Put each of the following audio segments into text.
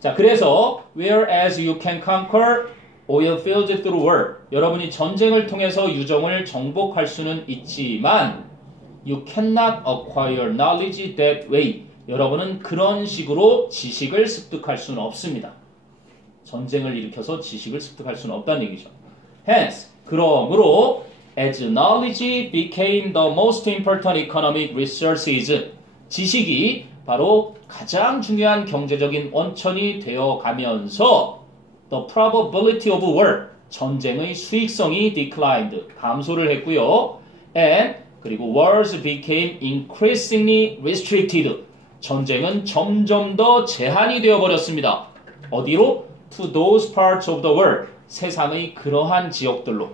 자, 그래서 whereas you can conquer oil fields through war. 여러분이 전쟁을 통해서 유정을 정복할 수는 있지만 you cannot acquire knowledge that way. 여러분은 그런 식으로 지식을 습득할 수는 없습니다. 전쟁을 일으켜서 지식을 습득할 수는 없다는 얘기죠. Hence, 그러므로 as knowledge became the most important economic resources. 지식이 바로 가장 중요한 경제적인 원천이 되어가면서 the probability of war. 전쟁의 수익성이 declined. 감소를 했고요. And 그리고 wars became increasingly restricted. 전쟁은 점점 더 제한이 되어버렸습니다. 어디로? To those parts of the world. 세상의 그러한 지역들로.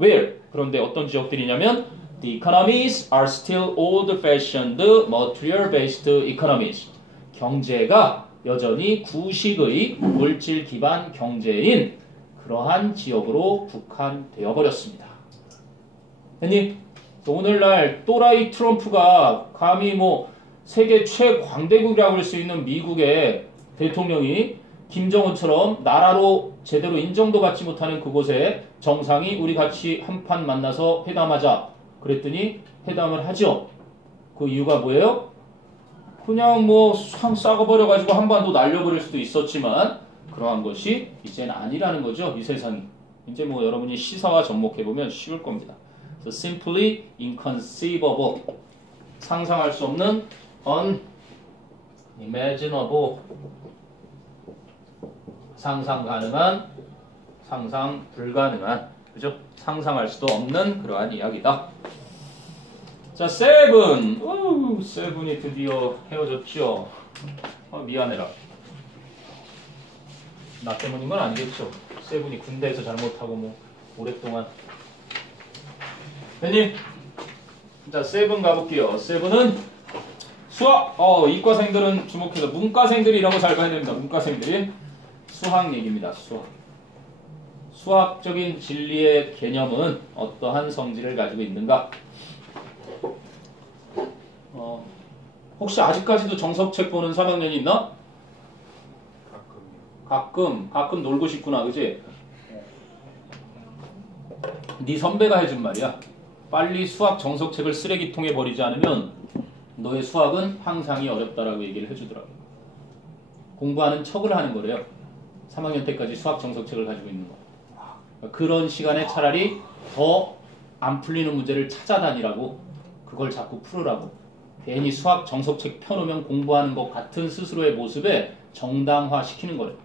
Where? 그런데 어떤 지역들이냐면 The economies are still old-fashioned material-based economies. 경제가 여전히 구식의 물질 기반 경제인 그러한 지역으로 국한되어 버렸습니다. 형님, 오늘날 또라이 트럼프가 감히 뭐 세계 최광대국이라고 할 수 있는 미국의 대통령이 김정은처럼 나라로 제대로 인정도 받지 못하는 그곳에 정상이 우리 같이 한판 만나서 회담하자 그랬더니 회담을 하죠. 그 이유가 뭐예요? 그냥 뭐 상 썩어버려가지고 한반도 날려버릴 수도 있었지만 그러한 것이 이제는 아니라는 거죠. 이 세상이. 이제 뭐 여러분이 시사와 접목해보면 쉬울 겁니다. So simply inconceivable. 상상할 수 없는 unimaginable. 상상 가능한, 상상 불가능한, 그죠? 상상할 수도 없는 그러한 이야기다. 자, 세븐. 세븐이 드디어 헤어졌죠. 미안해라. 나 때문인 건 아니겠죠. 세븐이 군대에서 잘못하고 뭐 오랫동안. 형님, 자, 세븐 가볼게요. 세븐은 수학. 이과생들은 주목해서 문과생들이 이런 거 잘 봐야 됩니다. 문과생들이 수학 얘기입니다. 수학적인 진리의 개념은 어떠한 성질을 가지고 있는가? 혹시 아직까지도 정석책 보는 3학년이 있나? 가끔 놀고 싶구나, 그지? 네 선배가 해준 말이야. 빨리 수학 정석책을 쓰레기통에 버리지 않으면 너의 수학은 항상이 어렵다라고 얘기를 해주더라고. 공부하는 척을 하는 거래요. 3학년 때까지 수학 정석책을 가지고 있는 거. 그런 시간에 차라리 더 안 풀리는 문제를 찾아다니라고, 그걸 자꾸 풀으라고. 괜히 수학 정석책 펴놓으면 공부하는 것 같은 스스로의 모습에 정당화시키는 거래요.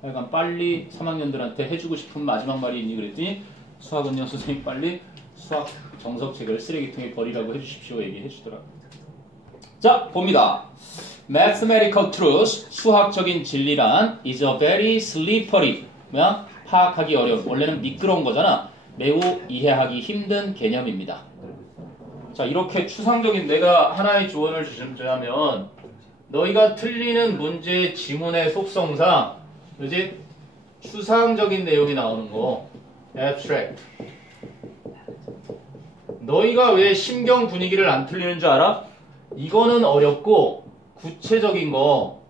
그러니까 빨리 3학년들한테 해주고 싶은 마지막 말이 있니 그랬더니 수학은요 선생님 빨리 수학 정석책을 쓰레기통에 버리라고 해주십시오 얘기해 주더라고요. 자, 봅니다. Mathematical truth, 수학적인 진리란 is a very slippery, 뭐야? 파악하기 어려운, 원래는 미끄러운 거잖아. 매우 이해하기 힘든 개념입니다. 자, 이렇게 추상적인 내가 하나의 조언을 주자면 너희가 틀리는 문제의 지문의 속성상, 그지? 추상적인 내용이 나오는 거, abstract. 너희가 왜 심경 분위기를 안 틀리는 줄 알아? 이거는 어렵고 구체적인 거,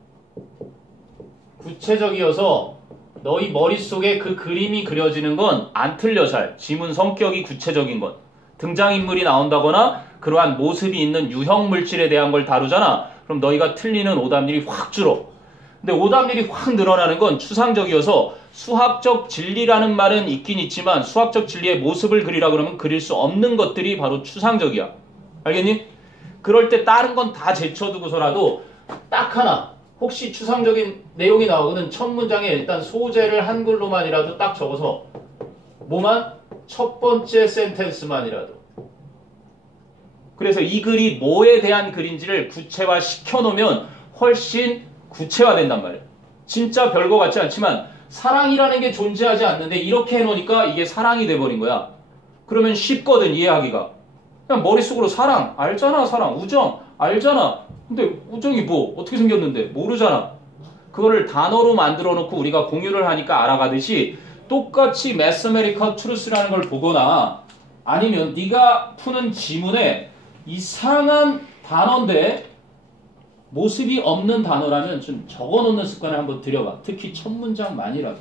구체적이어서 너희 머릿속에 그 그림이 그려지는 건 안 틀려 잘. 지문 성격이 구체적인 것. 등장인물이 나온다거나 그러한 모습이 있는 유형 물질에 대한 걸 다루잖아. 그럼 너희가 틀리는 오답률이 확 줄어. 근데 오답률이 확 늘어나는 건 추상적이어서 수학적 진리라는 말은 있긴 있지만 수학적 진리의 모습을 그리라 그러면 그릴 수 없는 것들이 바로 추상적이야. 알겠니? 그럴 때 다른 건 다 제쳐두고서라도 딱 하나, 혹시 추상적인 내용이 나오거든 첫 문장에 일단 소재를 한글로만이라도 딱 적어서 뭐만? 첫 번째 센텐스만이라도. 그래서 이 글이 뭐에 대한 글인지를 구체화 시켜놓으면 훨씬 구체화된단 말이에요. 진짜 별거 같지 않지만 사랑이라는 게 존재하지 않는데 이렇게 해놓으니까 이게 사랑이 돼버린 거야. 그러면 쉽거든 이해하기가. 그냥 머릿속으로 사랑, 알잖아 사랑, 우정, 알잖아. 근데 우정이 뭐 어떻게 생겼는데 모르잖아. 그거를 단어로 만들어 놓고 우리가 공유를 하니까 알아가듯이 똑같이 Mathematical Truth라는 걸 보거나 아니면 네가 푸는 지문에 이상한 단어인데 모습이 없는 단어라면 좀 적어놓는 습관을 한번 들여봐. 특히 첫 문장만이라도.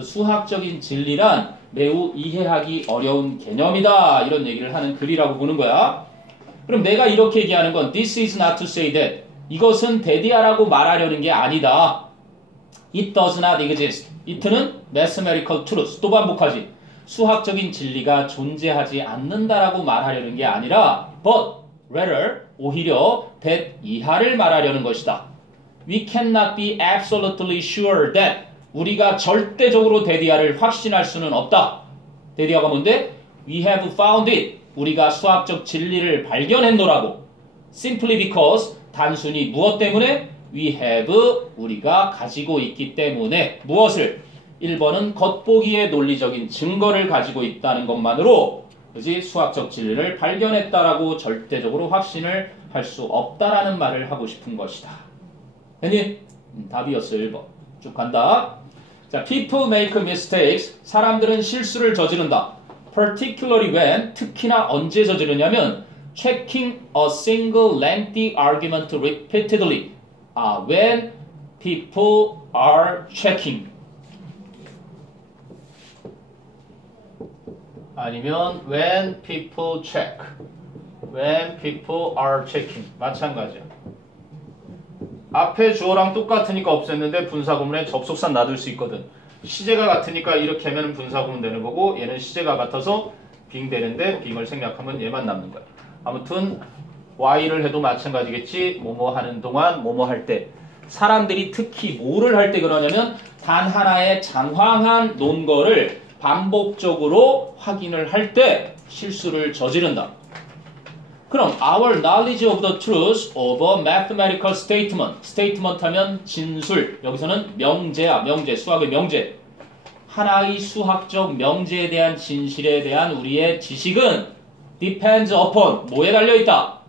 수학적인 진리란 매우 이해하기 어려운 개념이다. 이런 얘기를 하는 글이라고 보는 거야. 그럼 내가 이렇게 얘기하는 건 This is not to say that. 이것은 데디아라고 말하려는 게 아니다. It does not exist. it는 mathematical truth. 또 반복하지. 수학적인 진리가 존재하지 않는다라고 말하려는 게 아니라 but rather 오히려 that 이하를 말하려는 것이다. We cannot be absolutely sure that 우리가 절대적으로 데디아를 확신할 수는 없다. 데디아가 뭔데? We have found it. 우리가 수학적 진리를 발견했노라고. Simply because 단순히 무엇 때문에? We have 우리가 가지고 있기 때문에 무엇을? 1번은 겉보기의 논리적인 증거를 가지고 있다는 것만으로 그지 수학적 진리를 발견했다라고 절대적으로 확신을 할 수 없다라는 말을 하고 싶은 것이다. 됐니? 답이었어 1번. 쭉 간다. 자, people make mistakes. 사람들은 실수를 저지른다. Particularly when, 특히나 언제 저지르냐면 checking a single lengthy argument repeatedly. When people are checking. 아니면 when people check. When people are checking. 마찬가지야. 앞에 주어랑 똑같으니까 없앴는데 분사구문에 접속사 놔둘 수 있거든. 시제가 같으니까 이렇게 하면 분사구문 되는 거고 얘는 시제가 같아서 빙 되는데 빙을 생략하면 얘만 남는 거야. 아무튼 Y를 해도 마찬가지겠지. 뭐뭐 하는 동안 뭐뭐 할 때. 사람들이 특히 뭐를 할 때 그러냐면 단 하나의 장황한 논거를 반복적으로 확인을 할 때 실수를 저지른다. 그럼 our knowledge of the truth of a mathematical statement. statement 하면 진술. 여기서는 명제야. 명제. 수학의 명제. 하나의 수학적 명제에 대한 진실에 대한 우리의 지식은 depends upon 뭐에 달려있다?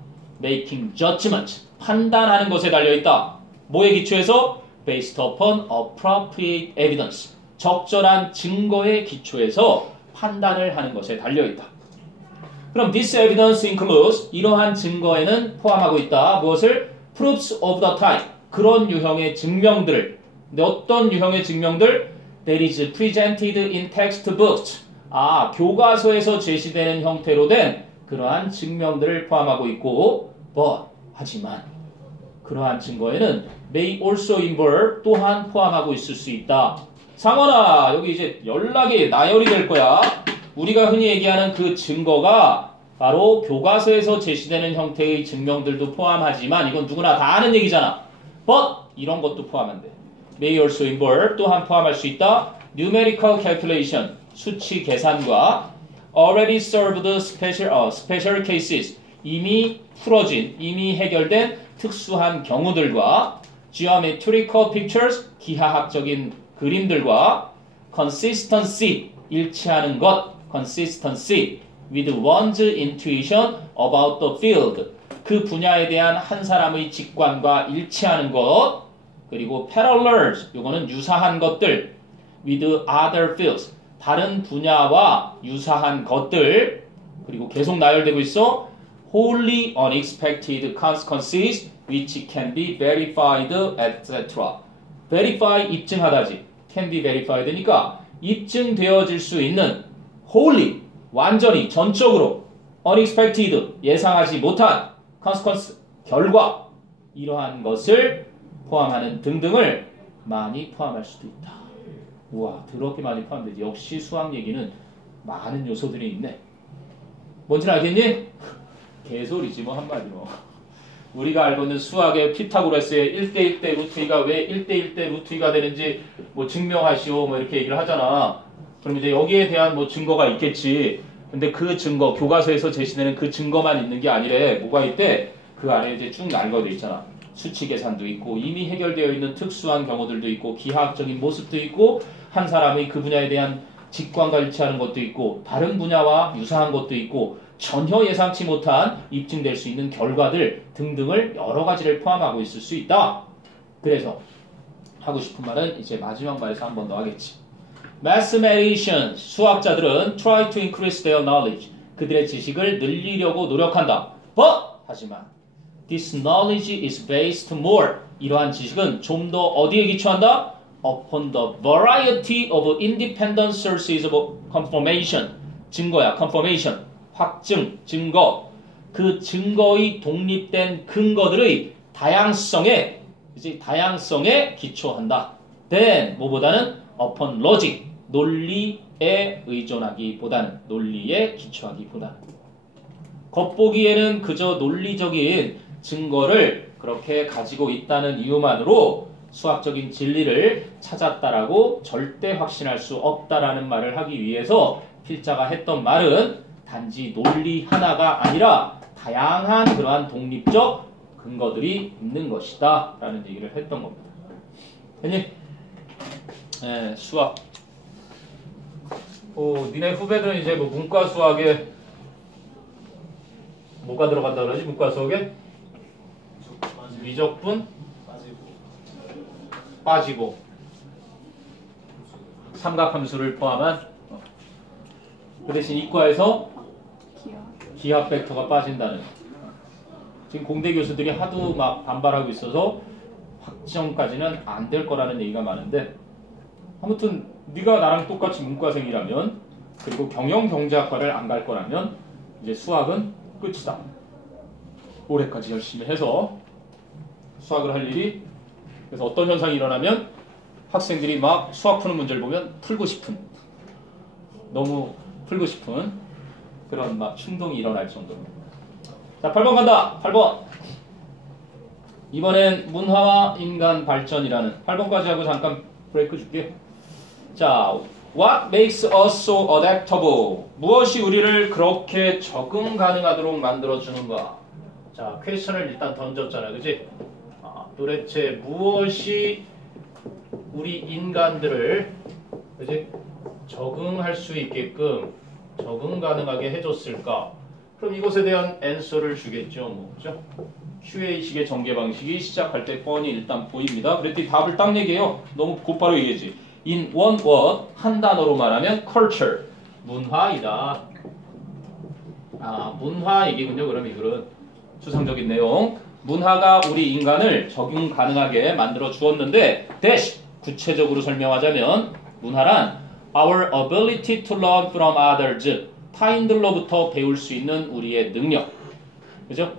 making judgment. 판단하는 것에 달려있다. 뭐에 기초해서? based upon appropriate evidence. 적절한 증거에 기초해서 판단을 하는 것에 달려있다. 그럼 this evidence includes 이러한 증거에는 포함하고 있다. 무엇을? proofs of the type. 그런 유형의 증명들. 근데 어떤 유형의 증명들? that is presented in textbooks. 교과서에서 제시되는 형태로 된 그러한 증명들을 포함하고 있고 but 하지만 그러한 증거에는 may also involve 또한 포함하고 있을 수 있다. 상원아 여기 이제 연락이 나열이 될 거야. 우리가 흔히 얘기하는 그 증거가 바로 교과서에서 제시되는 형태의 증명들도 포함하지만 이건 누구나 다 아는 얘기잖아. but 이런 것도 포함한대. may also involve 또한 포함할 수 있다. numerical calculation 수치 계산과 already solved special cases 이미 풀어진 이미 해결된 특수한 경우들과 geometrical pictures 기하학적인 그림들과 consistency 일치하는 것 consistency with one's intuition about the field 그 분야에 대한 한 사람의 직관과 일치하는 것 그리고 parallels 요거는 유사한 것들 with other fields 다른 분야와 유사한 것들 그리고 계속 나열되고 있어 wholly unexpected consequences which can be verified etc. verify 입증하다지 can be verified니까 입증되어질 수 있는 wholly 완전히 전적으로 unexpected 예상하지 못한 consequence 결과 이러한 것을 포함하는 등등을 많이 포함할 수도 있다. 우와 더럽게 많이 포함되지. 역시 수학 얘기는 많은 요소들이 있네. 뭔지는 알겠니? 개소리지 뭐 한마디로. 우리가 알고 있는 수학의 피타고라스의 1대1대 루트 2가 왜 1대1대 루트 2가 되는지 뭐 증명하시오 뭐 이렇게 얘기를 하잖아. 그럼 이제 여기에 대한 뭐 증거가 있겠지. 근데 그 증거 교과서에서 제시되는 그 증거만 있는 게 아니래. 뭐가 있대? 그 안에 이제 쭉 날거돼 있잖아. 수치 계산도 있고 이미 해결되어 있는 특수한 경우들도 있고 기하학적인 모습도 있고 한 사람의 그 분야에 대한 직관과 일치하는 것도 있고 다른 분야와 유사한 것도 있고 전혀 예상치 못한 입증될 수 있는 결과들 등등을 여러 가지를 포함하고 있을 수 있다. 그래서 하고 싶은 말은 이제 마지막 말에서 한 번 더 하겠지. Mathematicians, 수학자들은 try to increase their knowledge. 그들의 지식을 늘리려고 노력한다. But, 하지만 This knowledge is based more. 이러한 지식은 좀 더 어디에 기초한다? Upon the variety of independent sources of confirmation. 증거야, confirmation. 확증, 증거. 그 증거의 독립된 근거들의 다양성에 기초한다. Then, 뭐보다는 upon logic. 논리에 의존하기보다는, 논리에 기초하기보다는. 겉보기에는 그저 논리적인 증거를 그렇게 가지고 있다는 이유만으로 수학적인 진리를 찾았다라고 절대 확신할 수 없다라는 말을 하기 위해서 필자가 했던 말은 단지 논리 하나가 아니라 다양한 그러한 독립적 근거들이 있는 것이다 라는 얘기를 했던 겁니다. 됐니? 네, 수학. 니네 후배들은 이제 뭐 문과 수학에 뭐가 들어간다 그러지? 문과 수학에? 미적분? 빠지고 삼각함수를 포함한 그 대신 이과에서 기하 벡터가 빠진다는. 지금 공대 교수들이 하도 막 반발하고 있어서 확정까지는 안 될 거라는 얘기가 많은데, 아무튼 네가 나랑 똑같이 문과생이라면, 그리고 경영경제학과를 안 갈 거라면 이제 수학은 끝이다. 올해까지 열심히 해서 수학을 할 일이. 그래서 어떤 현상이 일어나면 학생들이 막 수학 푸는 문제를 보면 풀고 싶은, 너무 풀고 싶은 그런 막 충동이 일어날 정도로. 자, 8번 간다. 8번. 이번엔 문화와 인간 발전이라는 8번까지 하고 잠깐 브레이크 줄게요. 자, What makes us so adaptable? 무엇이 우리를 그렇게 적응 가능하도록 만들어주는가? 자, 퀘스천을 일단 던졌잖아, 그지? 도대체 무엇이 우리 인간들을, 그지? 적응할 수 있게끔 적응 가능하게 해줬을까? 그럼 이것에 대한 앤서를 주겠죠, 뭐, 그죠? QA식의 전개 방식이 시작할 때 뻔히 일단 보입니다. 그랬더니 답을 딱 얘기해요. 너무 곧바로 얘기하지. In one word, 한 단어로 말하면 culture, 문화이다. 문화 얘기군요. 그럼 이거는 추상적인 내용. 문화가 우리 인간을 적용 가능하게 만들어 주었는데, 대신 구체적으로 설명하자면 문화란 our ability to learn from others, 타인들로부터 배울 수 있는 우리의 능력. 그죠?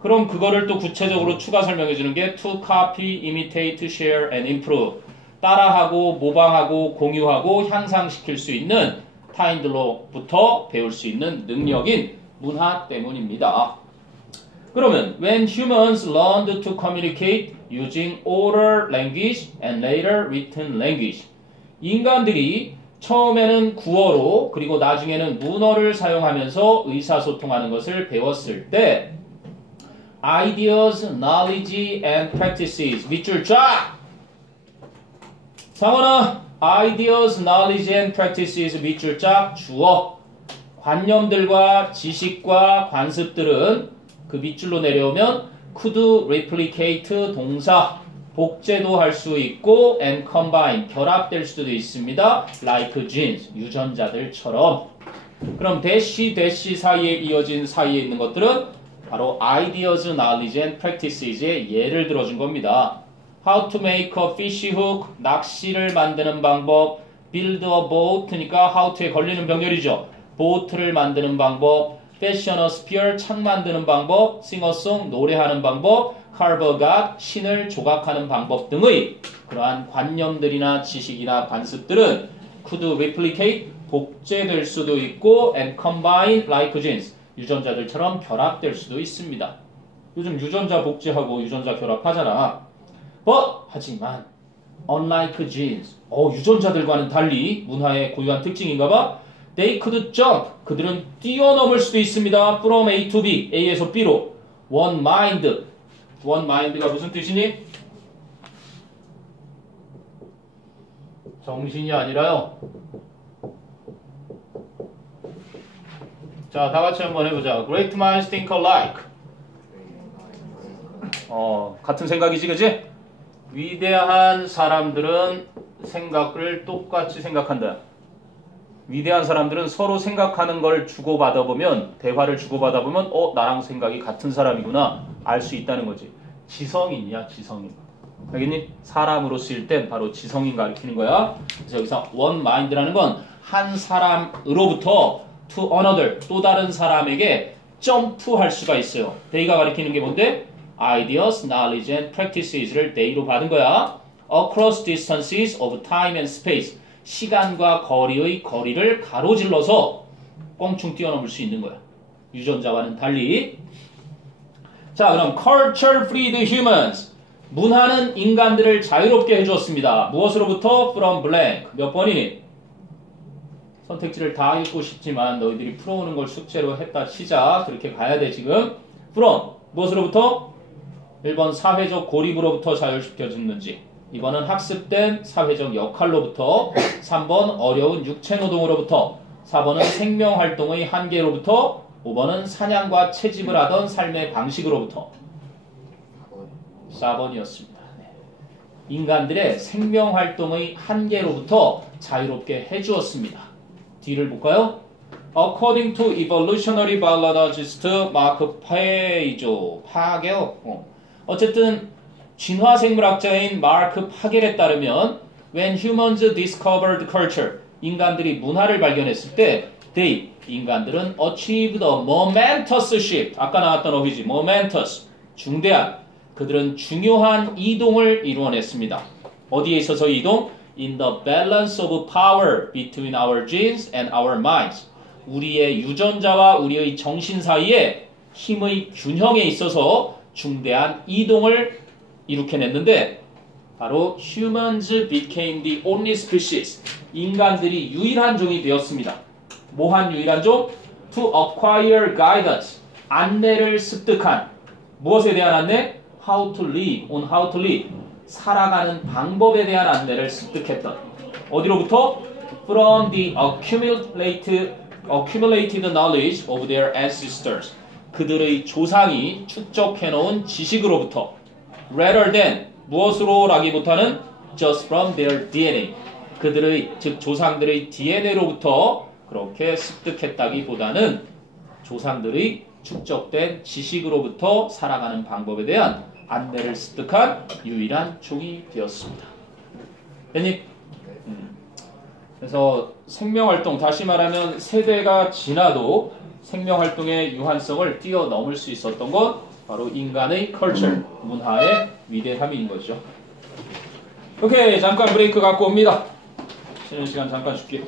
그럼 그거를 또 구체적으로 추가 설명해 주는 게 to copy, imitate, share and improve. 따라하고 모방하고 공유하고 향상시킬 수 있는 타인들로부터 배울 수 있는 능력인 문화 때문입니다. 그러면 when humans learned to communicate using oral language and later written language, 인간들이 처음에는 구어로 그리고 나중에는 문어를 사용하면서 의사소통하는 것을 배웠을 때 ideas, knowledge and practices 밑줄 쫙! 상원아, ideas, knowledge and practices 밑줄 쫙 주어. 관념들과 지식과 관습들은 그 밑줄로 내려오면 could replicate 동사, 복제도 할 수 있고 and combine, 결합될 수도 있습니다. like genes, 유전자들처럼. 그럼 대시 사이에 이어진 사이에 있는 것들은 바로 ideas, knowledge and practices의 예를 들어준 겁니다. How to make a fish hook, 낚시를 만드는 방법. Build a boat니까 how to에 걸리는 병렬이죠. 보트를 만드는 방법. Fashion a spear, 창 만드는 방법. Sing a song, 노래하는 방법. Carve a god, 신을 조각하는 방법 등의 그러한 관념들이나 지식이나 관습들은 could replicate, 복제될 수도 있고 and combine like genes, 유전자들처럼 결합될 수도 있습니다. 요즘 유전자 복제하고 유전자 결합하잖아. 하지만 unlike genes, 유전자들과는 달리 문화의 고유한 특징인가 봐. They could jump, 그들은 뛰어넘을 수도 있습니다. From A to B, A에서 B로. One mind가 무슨 뜻이니? 정신이 아니라요. 자, 다 같이 한번 해보자. Great minds think alike. 같은 생각이지, 그지? 위대한 사람들은 생각을 똑같이 생각한다. 위대한 사람들은 서로 생각하는 걸 주고받아 보면, 대화를 주고받아 보면 나랑 생각이 같은 사람이구나 알 수 있다는 거지. 지성인이야, 지성인. 알겠니? 사람으로 쓰일 땐 바로 지성인 가리키는 거야. 그래서 여기서 one mind라는 건 한 사람으로부터 to another, 또 다른 사람에게 점프할 수가 있어요. they가 가리키는 게 뭔데? ideas, knowledge and practices를 they로 받은 거야. across distances of time and space, 시간과 거리의 거리를 가로질러서 껑충 뛰어넘을 수 있는 거야. 유전자와는 달리. 자, 그럼 culture freed humans, 문화는 인간들을 자유롭게 해주었습니다. 무엇으로부터? from blank. 몇 번이니? 선택지를 다 읽고 싶지만 너희들이 풀어오는 걸 숙제로 했다 치자. 그렇게 가야 돼 지금. from 무엇으로부터? 1번 사회적 고립으로부터 자유시켜줬는지, 2번은 학습된 사회적 역할로부터, 3번 어려운 육체노동으로부터, 4번은 생명활동의 한계로부터, 5번은 사냥과 채집을 하던 삶의 방식으로부터. 4번이었습니다. 인간들의 생명활동의 한계로부터 자유롭게 해주었습니다. 뒤를 볼까요? According to evolutionary biologist 마크 파게요. 어쨌든 진화생물학자인 마크 파겔에 따르면 when humans discovered culture, 인간들이 문화를 발견했을 때 they, 인간들은 achieved a momentous shift, 아까 나왔던 어휘지, momentous, 중대한, 그들은 중요한 이동을 이루어냈습니다. 어디에 있어서 이동? In the balance of power between our genes and our minds, 우리의 유전자와 우리의 정신 사이에 힘의 균형에 있어서 중대한 이동을 일으켜냈는데, 바로 humans became the only species, 인간들이 유일한 종이 되었습니다. 뭐한 유일한 종? To acquire guidance, 안내를 습득한. 무엇에 대한 안내? How to live, on how to live, 살아가는 방법에 대한 안내를 습득했던. 어디로부터? From the accumulated knowledge of their ancestors, 그들의 조상이 축적해놓은 지식으로부터. Rather than, 무엇으로 라기보다는 just from their DNA, 그들의, 즉 조상들의 DNA로부터 그렇게 습득했다기보다는 조상들의 축적된 지식으로부터 살아가는 방법에 대한 안내를 습득한 유일한 종이 되었습니다. 됐니? 그래서 생명활동, 다시 말하면 세대가 지나도 생명활동의 유한성을 뛰어넘을 수 있었던 것, 바로 인간의 culture, 문화의 위대함인 거죠. 오케이, 잠깐 브레이크 갖고 옵니다. 쉬는 시간 잠깐 줄게요.